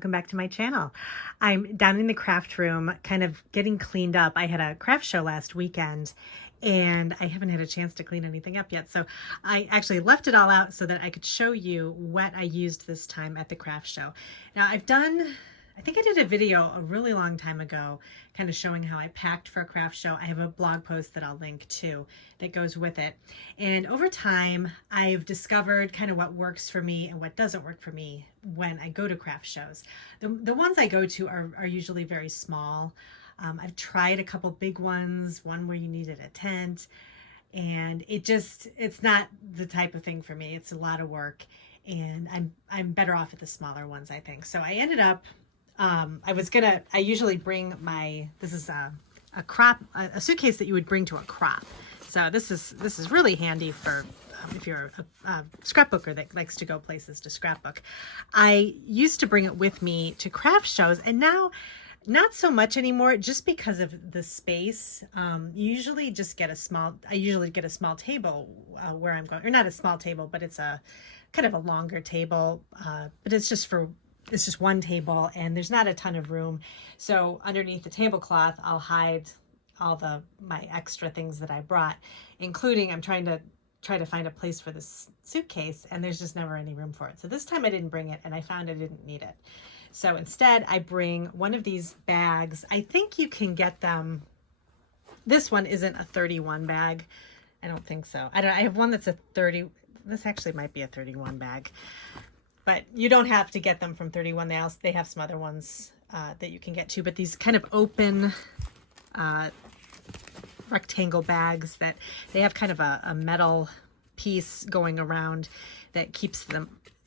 welcome back to my channel. I'm down in the craft room kind of getting cleaned up. I had a craft show last weekend and I haven't had a chance to clean anything up yet, so I actually left it all out so that I could show you what I used this time at the craft show. Now I think I did a video a really long time ago kind of showing how I packed for a craft show. I have a blog post that I'll link to that goes with it. And over time, I've discovered kind of what works for me and what doesn't work for me when I go to craft shows. The ones I go to are usually very small. I've tried a couple big ones, one where you needed a tent, and it's not the type of thing for me. It's a lot of work, and I'm better off at the smaller ones, I think. So I ended up I usually bring this is a suitcase that you would bring to a crop. So this is really handy for if you're a scrapbooker that likes to go places to scrapbook. I used to bring it with me to craft shows, and now not so much anymore, just because of the space. I usually get a small table where I'm going, or not a small table, but it's a kind of a longer table, but it's just one table and there's not a ton of room. So underneath the tablecloth, I'll hide all my extra things that I brought, including I'm trying to find a place for this suitcase, and there's just never any room for it. So this time I didn't bring it, and I found I didn't need it. So instead I bring one of these bags. I think you can get them. This one isn't a 31 bag. I don't think so. I have one that's a 30. This actually might be a 31 bag. But you don't have to get them from 31. They have some other ones that you can get too. But these kind of open rectangle bags that they have kind of a metal piece going around that keeps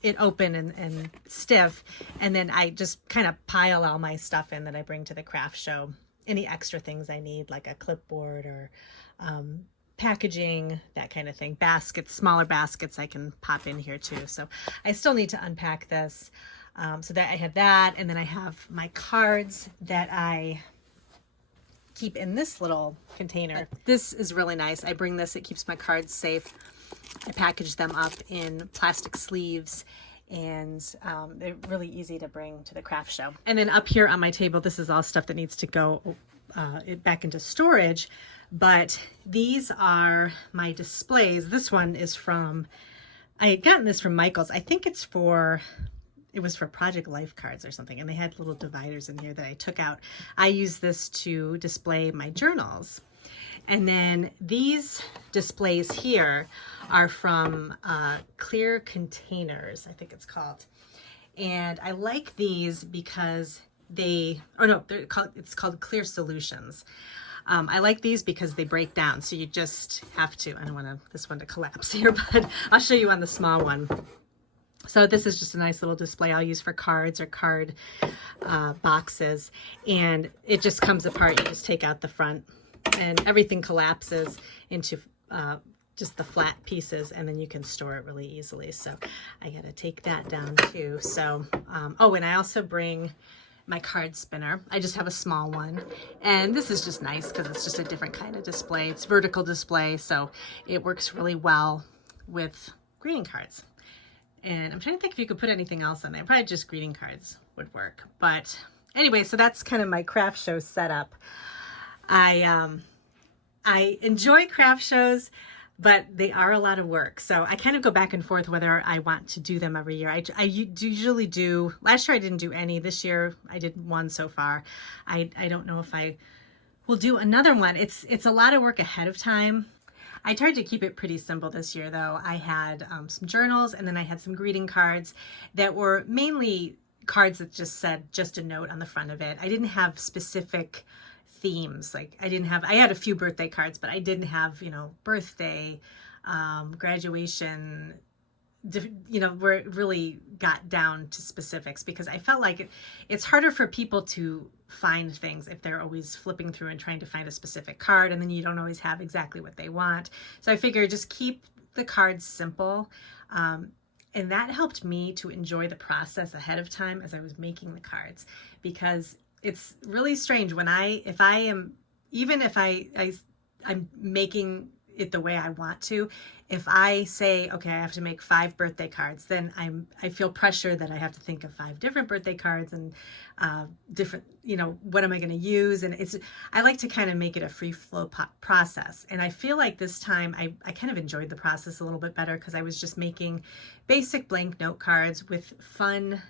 it open and stiff. And then I just kind of pile all my stuff in that I bring to the craft show. Any extra things I need, like a clipboard or packaging, that kind of thing. Baskets, smaller baskets I can pop in here too. So I still need to unpack this. So that I have that, and then I have my cards that I keep in this little container. This is really nice. I bring this, it keeps my cards safe. I package them up in plastic sleeves, and they're really easy to bring to the craft show. And then up here on my table, this is all stuff that needs to go back into storage. But these are my displays. This one is I had gotten this from Michael's. I think it was for Project Life cards or something. And they had little dividers in here that I took out. I use this to display my journals. And then these displays here are from Clear Containers, I think it's called. And I like these because it's called Clear Solutions. I like these because they break down, so you just have to, I don't want this one to collapse here, but I'll show you on the small one. So this is just a nice little display I'll use for cards or card boxes, and it just comes apart. You just take out the front and everything collapses into just the flat pieces, and then you can store it really easily. So I gotta take that down too. So, and I also bring my card spinner. I just have a small one, and this is just nice because it's just a different kind of display. It's vertical display, so it works really well with greeting cards. And I'm trying to think if you could put anything else on there. Probably just greeting cards would work. But anyway, so that's kind of my craft show setup. I enjoy craft shows, but they are a lot of work. So I kind of go back and forth whether I want to do them every year. I usually do. Last year I didn't do any. This year I did one so far. I don't know if I will do another one. It's a lot of work ahead of time. I tried to keep it pretty simple this year, though. I had some journals, and then I had some greeting cards that were mainly cards that just said just a note on the front of it. I didn't have specific themes. Like I had a few birthday cards, but I didn't have, birthday, graduation, where it really got down to specifics, because I felt like it's harder for people to find things if they're always flipping through and trying to find a specific card, and then you don't always have exactly what they want. So I figured just keep the cards simple. And that helped me to enjoy the process ahead of time as I was making the cards, because it's really strange when I'm making it the way I want to. If I say, okay, I have to make 5 birthday cards, then I feel pressure that I have to think of 5 different birthday cards and different, you know, what am I going to use? And I like to kind of make it a free flow process. And I feel like this time I kind of enjoyed the process a little bit better because I was just making basic blank note cards with fun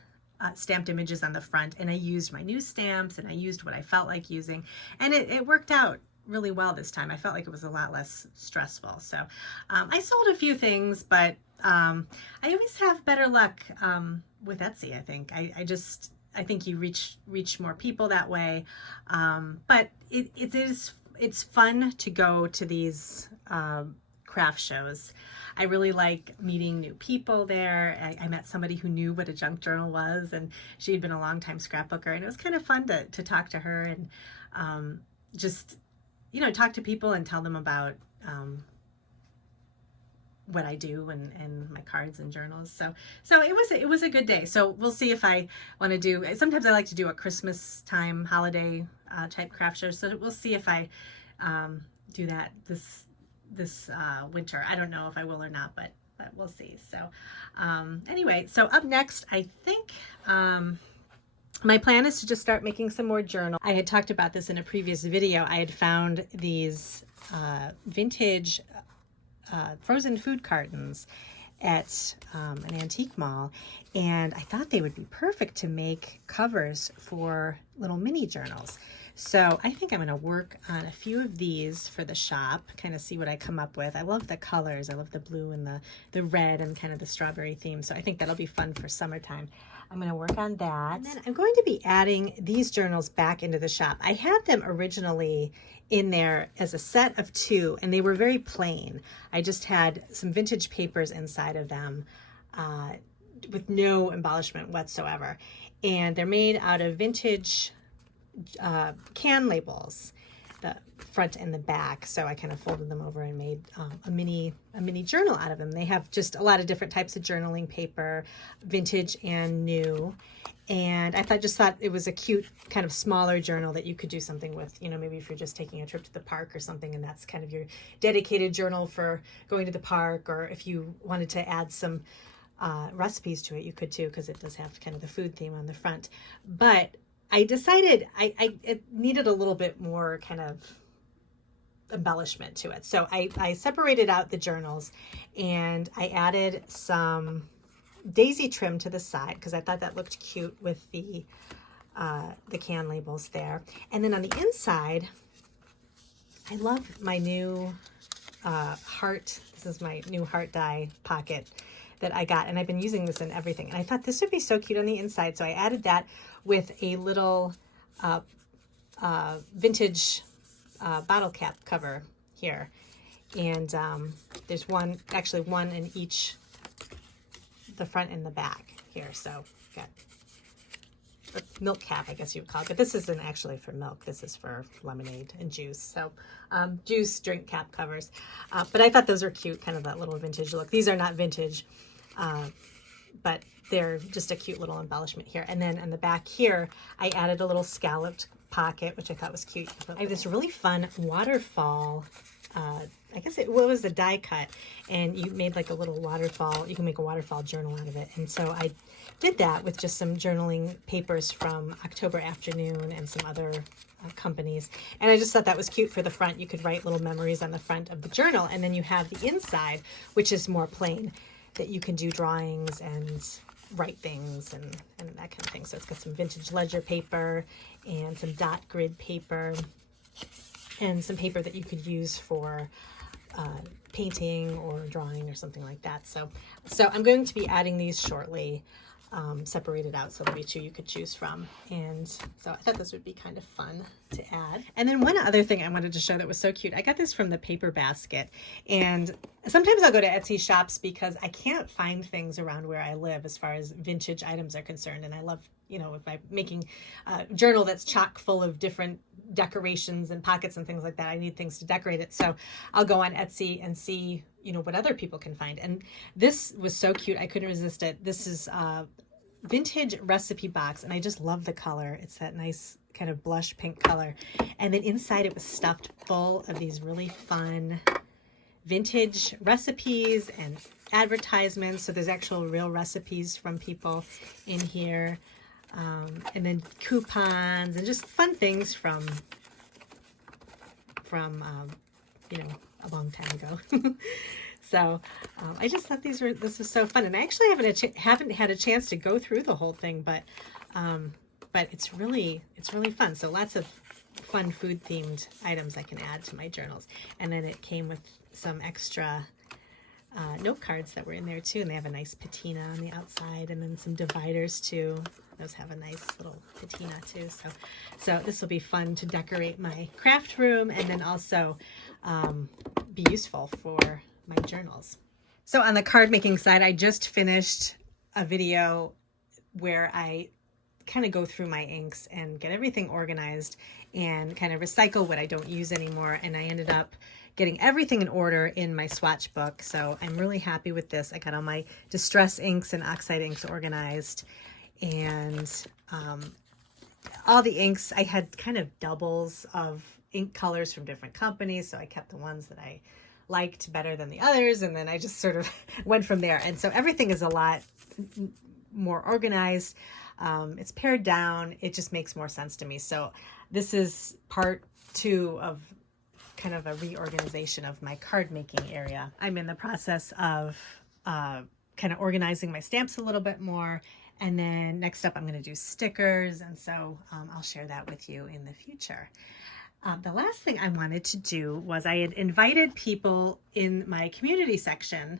stamped images on the front, and I used my new stamps and I used what I felt like using, and it worked out really well this time. I felt like it was a lot less stressful. So I sold a few things, but I always have better luck with Etsy. I think I think you reach more people that way. But it's fun to go to these craft shows. I really like meeting new people there. I met somebody who knew what a junk journal was, and she had been a longtime scrapbooker, and it was kind of fun to talk to her and just, you know, talk to people and tell them about what I do and my cards and journals. So it was a good day. So we'll see if I want to do, sometimes I like to do a Christmas time holiday type craft show. So we'll see if I do that this winter. I don't know if I will or not, but we'll see. So anyway, so up next, I think my plan is to just start making some more journals. I had talked about this in a previous video. I had found these vintage frozen food cartons at an antique mall, and I thought they would be perfect to make covers for little mini journals. So I think I'm going to work on a few of these for the shop, kind of see what I come up with. I love the colors. I love the blue and the red and kind of the strawberry theme. So I think that'll be fun for summertime. I'm going to work on that. And then I'm going to be adding these journals back into the shop. I had them originally in there as a set of 2, and they were very plain. I just had some vintage papers inside of them with no embellishment whatsoever. And they're made out of vintage can labels, the front and the back. So I kind of folded them over and made a mini journal out of them. They have just a lot of different types of journaling paper, vintage and new. And I just thought it was a cute kind of smaller journal that you could do something with, you know, maybe if you're just taking a trip to the park or something, and that's kind of your dedicated journal for going to the park, or if you wanted to add some recipes to it, you could too, because it does have kind of the food theme on the front. But I decided it needed a little bit more kind of embellishment to it. So I separated out the journals, and I added some daisy trim to the side because I thought that looked cute with the can labels there. And then on the inside, I love my new heart. This is my new heart die pocket that I got, and I've been using this in everything. And I thought this would be so cute on the inside, so I added that with a little vintage bottle cap cover here. And there's one in each, the front and the back here. So got a milk cap, I guess you would call it, but this isn't actually for milk. This is for lemonade and juice. So juice drink cap covers. But I thought those are cute, kind of that little vintage look. These are not vintage, but they're just a cute little embellishment here. And then on the back here, I added a little scalloped pocket, which I thought was cute. I have this really fun waterfall, I guess it was a die cut, and you made like a little waterfall. You can make a waterfall journal out of it. And so I did that with just some journaling papers from October Afternoon and some other companies. And I just thought that was cute for the front. You could write little memories on the front of the journal, and then you have the inside, which is more plain, that you can do drawings and write things and that kind of thing. So it's got some vintage ledger paper and some dot grid paper and some paper that you could use for painting or drawing or something like that. So I'm going to be adding these shortly, separated out, so there'll be 2 you could choose from. And so I thought this would be kind of fun to add. And then one other thing I wanted to show that was so cute. I got this from the Paper Basket, and sometimes I'll go to Etsy shops because I can't find things around where I live as far as vintage items are concerned. And I love, you know, if I'm making a journal that's chock full of different decorations and pockets and things like that, I need things to decorate it. So I'll go on Etsy and see, you know, what other people can find. And this was so cute. I couldn't resist it. This is a vintage recipe box, and I just love the color. It's that nice kind of blush pink color. And then inside it was stuffed full of these really fun vintage recipes and advertisements. So there's actual real recipes from people in here. And then coupons and just fun things from you know, a long time ago. So I just thought this was so fun, and I actually haven't had a chance to go through the whole thing, but it's really fun. So lots of fun food themed items I can add to my journals. And then it came with some extra note cards that were in there too, and they have a nice patina on the outside, and then some dividers too. Those have a nice little patina too. So this will be fun to decorate my craft room, and then also be useful for my journals. So on the card making side, I just finished a video where I kind of go through my inks and get everything organized and kind of recycle what I don't use anymore. And I ended up getting everything in order in my swatch book. So I'm really happy with this. I got all my distress inks and oxide inks organized, and all the inks, I had kind of doubles of ink colors from different companies. So I kept the ones that I liked better than the others, and then I just sort of went from there. And so everything is a lot more organized. It's pared down. It just makes more sense to me. So this is part 2 of kind of a reorganization of my card making area. I'm in the process of kind of organizing my stamps a little bit more. And then next up, I'm going to do stickers. And so I'll share that with you in the future. The last thing I wanted to do was I had invited people in my community section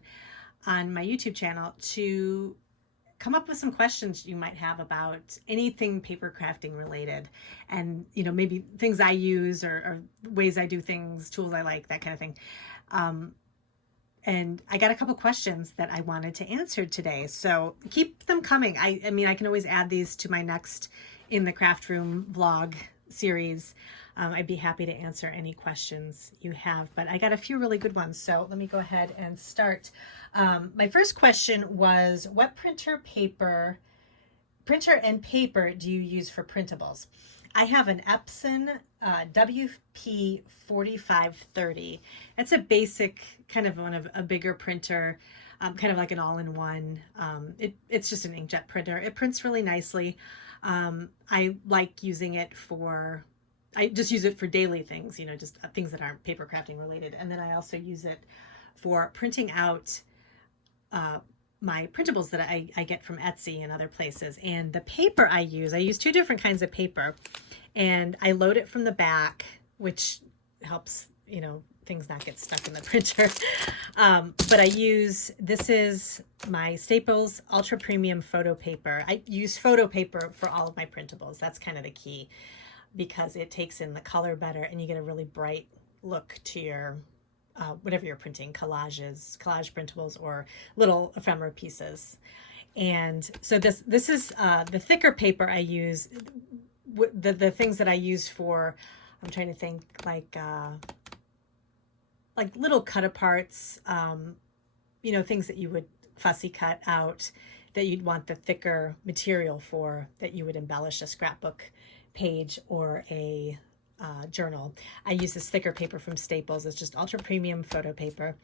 on my YouTube channel to come up with some questions you might have about anything paper crafting related, and you know, maybe things I use or ways I do things, tools I like, that kind of thing. And I got a couple questions that I wanted to answer today, so keep them coming. I mean, I can always add these to my next In the Craft Room vlog series. I'd be happy to answer any questions you have, but I got a few really good ones. So let me go ahead and start. My first question was, what printer and paper do you use for printables? I have an Epson WP4530. It's a basic kind of one of a bigger printer, kind of like an all-in-one. It's just an inkjet printer. It prints really nicely. I like using it I just use it for daily things, you know, just things that aren't paper crafting related. And then I also use it for printing out my printables that I get from Etsy and other places. And the paper I use 2 different kinds of paper, and I load it from the back, which helps, you know, things not get stuck in the printer. But this is my Staples Ultra Premium photo paper. I use photo paper for all of my printables. That's kind of the key, because it takes in the color better and you get a really bright look to your whatever you're printing, collage printables or little ephemera pieces. And so this is the thicker paper I use. The things that I use for, I'm trying to think, like little cut aparts, you know, things that you would fussy cut out that you'd want the thicker material for, that you would embellish a scrapbook page or a journal. I use this thicker paper from Staples. It's just ultra premium photo paper.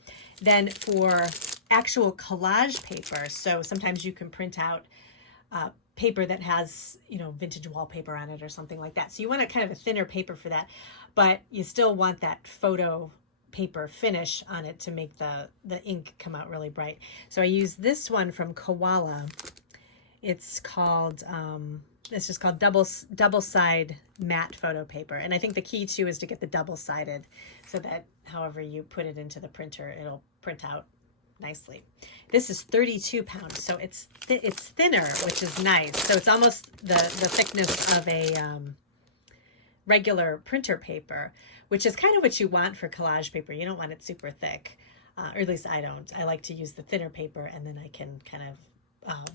Then for actual collage paper, so sometimes you can print out paper that has, you know, vintage wallpaper on it or something like that. So you want a kind of a thinner paper for that, but you still want that photo paper finish on it to make the ink come out really bright. So I use this one from Koala. It's called it's just called double side matte photo paper, and I think the key too is to get the double sided, so that however you put it into the printer, it'll print out nicely. This is 32 pounds, so it's thinner, which is nice. So it's almost the thickness of a regular printer paper, which is kind of what you want for collage paper. You don't want it super thick, or at least I don't. I like to use the thinner paper, and then I can kind of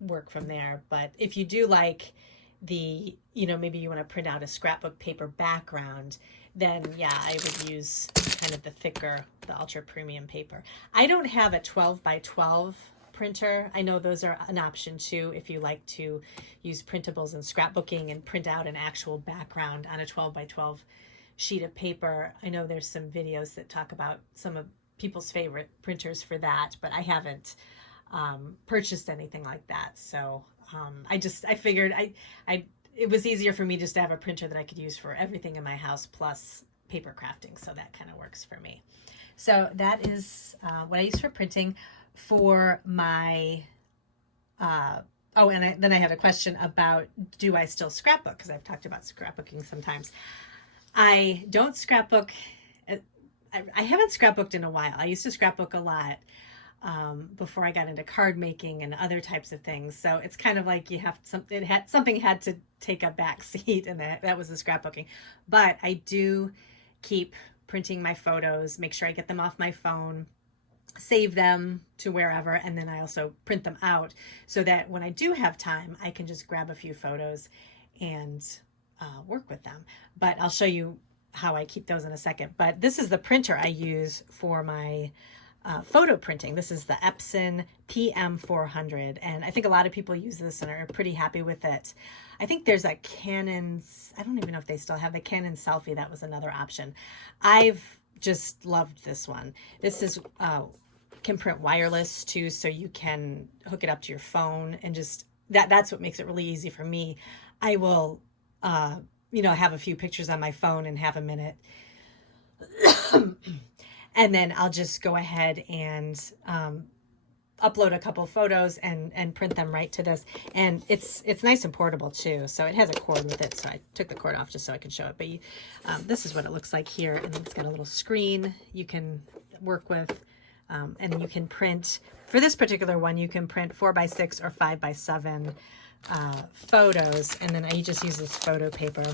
work from there. But if you do like the, you know, maybe you want to print out a scrapbook paper background, then yeah, I would use kind of the thicker, the ultra premium paper. I don't have a 12 by 12 printer. I know those are an option too if you like to use printables and scrapbooking and print out an actual background on a 12 by 12 sheet of paper. I know there's some videos that talk about some of people's favorite printers for that, but I haven't purchased anything like that. So I figured it was easier for me just to have a printer that I could use for everything in my house plus paper crafting. So that kind of works for me. So that is what I use for printing. For my, then I have a question about, do I still scrapbook? Because I've talked about scrapbooking sometimes. I don't scrapbook. I haven't scrapbooked in a while. I used to scrapbook a lot before I got into card making and other types of things. So it's kind of like something had to take a back seat, and that was the scrapbooking. But I do keep printing my photos, make sure I get them off my phone, save them to wherever, and then I also print them out so that when I do have time, I can just grab a few photos and work with them. But I'll show you how I keep those in a second. But this is the printer I use for my photo printing. This is the Epson PM400, and I think a lot of people use this and are pretty happy with it. I think there's a Canon's, I don't even know if they still have the Canon Selfie. That was another option. I've just loved this one. This is can print wireless too, so you can hook it up to your phone, and just that's what makes it really easy for me. I will have a few pictures on my phone and have a minute and then I'll just go ahead and upload a couple photos and print them right to this. And it's nice and portable too. So it has a cord with it. So I took the cord off just so I could show it. But this is what it looks like here. And it's got a little screen you can work with. And you can print, for this particular one, you can print 4x6 or 5x7 photos. And then I just use this photo paper.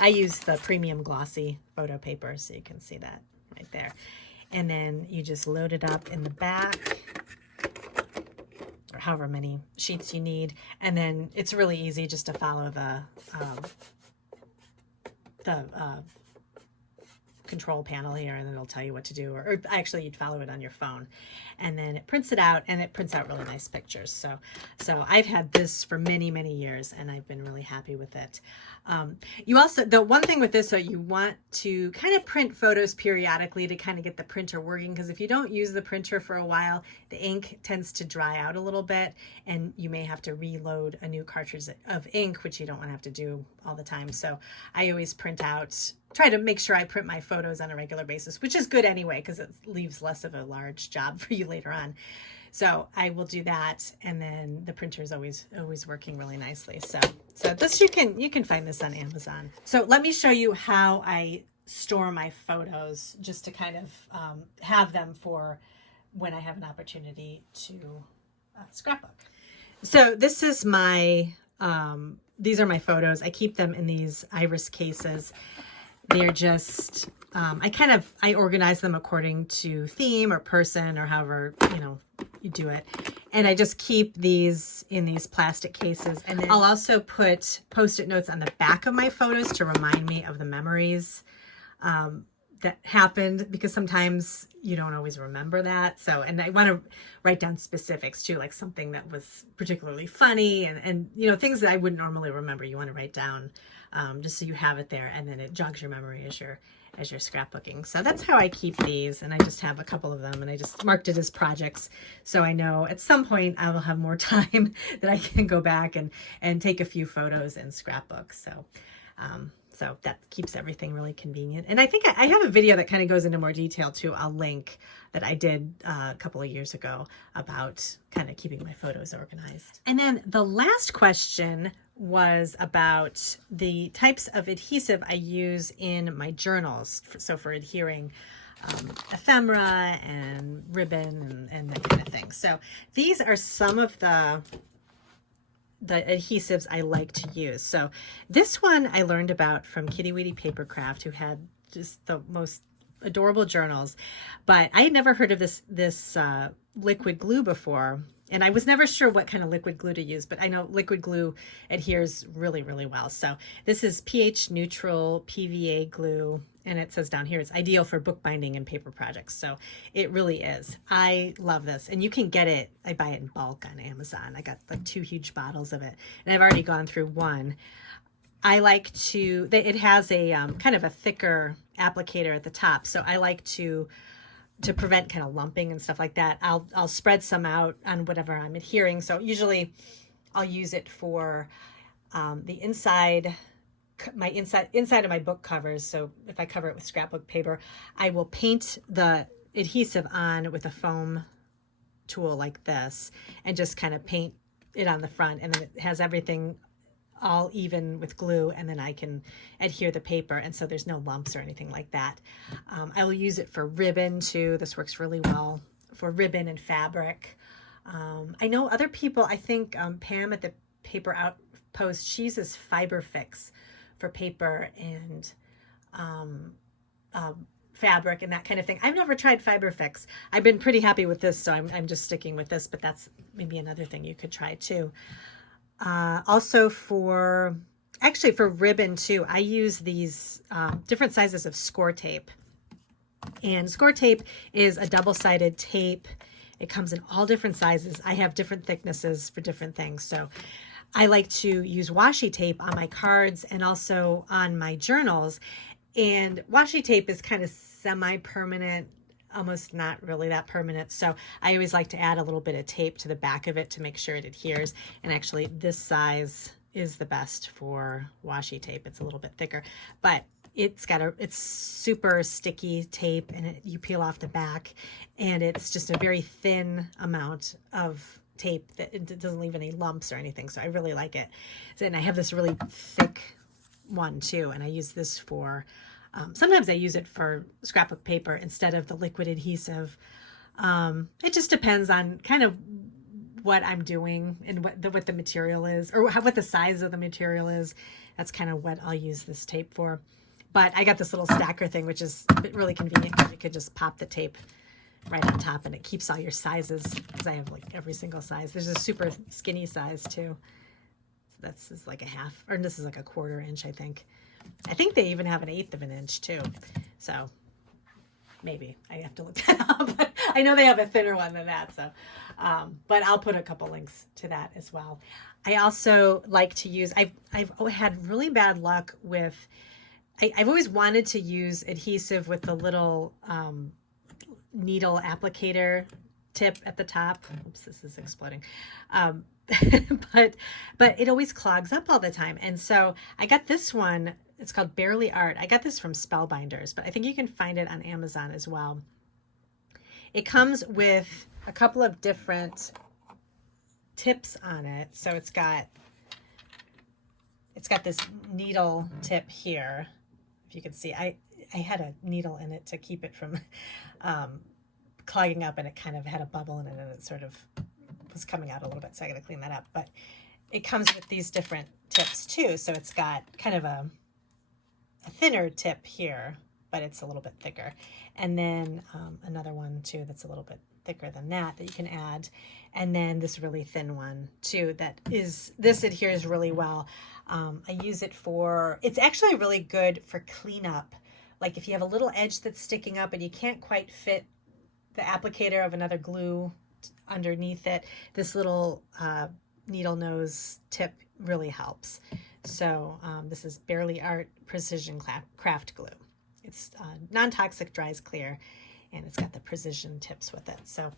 I use the premium glossy photo paper, so you can see that right there. And then you just load it up in the back, or however many sheets you need. And then it's really easy just to follow the control panel here, and then it'll tell you what to do, or actually you'd follow it on your phone, and then it prints it out, and it prints out really nice pictures. So I've had this for many years, and I've been really happy with it. You also, the one thing with this, so you want to kind of print photos periodically to kind of get the printer working, because if you don't use the printer for a while, the ink tends to dry out a little bit, and you may have to reload a new cartridge of ink, which you don't want to have to do all the time. So I always try to make sure I print my photos on a regular basis, which is good anyway, because it leaves less of a large job for you later on. So I will do that, and then the printer is always working really nicely. So this you can find this on Amazon. So let me show you how I store my photos, just to kind of have them for when I have an opportunity to scrapbook. So this is these are my photos. I keep them in these iris cases. They're just, I organize them according to theme or person, or however, you do it. And I just keep these in these plastic cases. And then I'll also put Post-it notes on the back of my photos to remind me of the memories that happened, because sometimes you don't always remember that. So, and I want to write down specifics too, like something that was particularly funny, and things that I wouldn't normally remember, you want to write down just so you have it there, and then it jogs your memory as you're scrapbooking. So that's how I keep these, and I just have a couple of them, and I just marked it as projects, so I know at some point I will have more time that I can go back and take a few photos and scrapbook. So that keeps everything really convenient. And I think I have a video that kind of goes into more detail too. I'll link, that I did a couple of years ago about kind of keeping my photos organized. And then the last question was about the types of adhesive I use in my journals. So for adhering ephemera and ribbon and that kind of thing. So these are some of the adhesives I like to use. So this one I learned about from Kitty Weedy Papercraft, who had just the most adorable journals, but I had never heard of this liquid glue before, and I was never sure what kind of liquid glue to use, but I know liquid glue adheres really well. So this is pH neutral PVA glue, and it says down here it's ideal for bookbinding and paper projects. So it really is. I love this, and you can get it, I buy it in bulk on Amazon. I got like 2 huge bottles of it, and I've already gone through one. I like to, it has a kind of a thicker applicator at the top. So I like to prevent kind of lumping and stuff like that. I'll spread some out on whatever I'm adhering. So usually I'll use it for the inside of my book covers. So if I cover it with scrapbook paper, I will paint the adhesive on with a foam tool like this and just kind of paint it on the front, and then it has everything all even with glue, and then I can adhere the paper, and so there's no lumps or anything like that. I will use it for ribbon too. This works really well for ribbon and fabric. I know other people, I think Pam at the Paper Outpost, she uses Fiber Fix for paper and fabric and that kind of thing. I've never tried Fiber Fix. I've been pretty happy with this, so I'm just sticking with this, but that's maybe another thing you could try too. Also for ribbon too, I use these different sizes of score tape. And score tape is a double-sided tape. It comes in all different sizes. I have different thicknesses for different things. So I like to use washi tape on my cards and also on my journals. And washi tape is kind of semi-permanent, almost not really that permanent. So I always like to add a little bit of tape to the back of it to make sure it adheres. And actually this size is the best for washi tape. It's a little bit thicker, but it's super sticky tape, and you peel off the back, and it's just a very thin amount of tape that it doesn't leave any lumps or anything. So I really like it. And I have this really thick one too, and I use this for sometimes I use it for scrapbook paper instead of the liquid adhesive. It just depends on kind of what I'm doing and what the material is, or what the size of the material is. That's kind of what I'll use this tape for. But I got this little stacker thing, which is really convenient because you could just pop the tape right on top, and it keeps all your sizes, because I have like every single size. There's a super skinny size too. This is like a half, or this is like a 1/4 inch, I think. I think they even have an 1/8 of an inch too. So maybe I have to look that up. But I know they have a thinner one than that. So, but I'll put a couple links to that as well. I also like to use, I've had really bad luck with, I've always wanted to use adhesive with the little needle applicator tip at the top. Oops, this is exploding. But it always clogs up all the time. And so I got this one. It's called Barely Art. I got this from Spellbinders, but I think you can find it on Amazon as well. It comes with a couple of different tips on it. So it's got this needle tip here. If you can see, I had a needle in it to keep it from clogging up, and it kind of had a bubble in it, and it sort of was coming out a little bit, so I got to clean that up. But it comes with these different tips too. So it's got kind of a thinner tip here, but it's a little bit thicker. And then another one too that's a little bit thicker than that you can add. And then this really thin one too, this adheres really well. I use it for, it's actually really good for cleanup. Like if you have a little edge that's sticking up and you can't quite fit the applicator of another glue underneath it, this little needle nose tip really helps. So this is Barely Art Precision Craft Glue. It's non-toxic, dries clear, and it's got the precision tips with it. So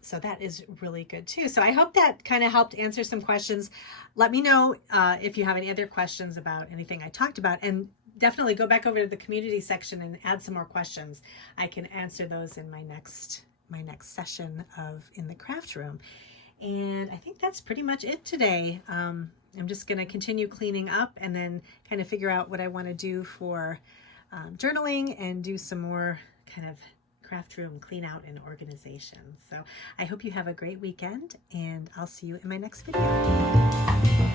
so that is really good too. So I hope that kind of helped answer some questions. Let me know if you have any other questions about anything I talked about, and definitely go back over to the community section and add some more questions. I can answer those in my next session of In the Craft Room. And I think that's pretty much it today. I'm just going to continue cleaning up and then kind of figure out what I want to do for journaling, and do some more kind of craft room clean out and organization. So I hope you have a great weekend, and I'll see you in my next video.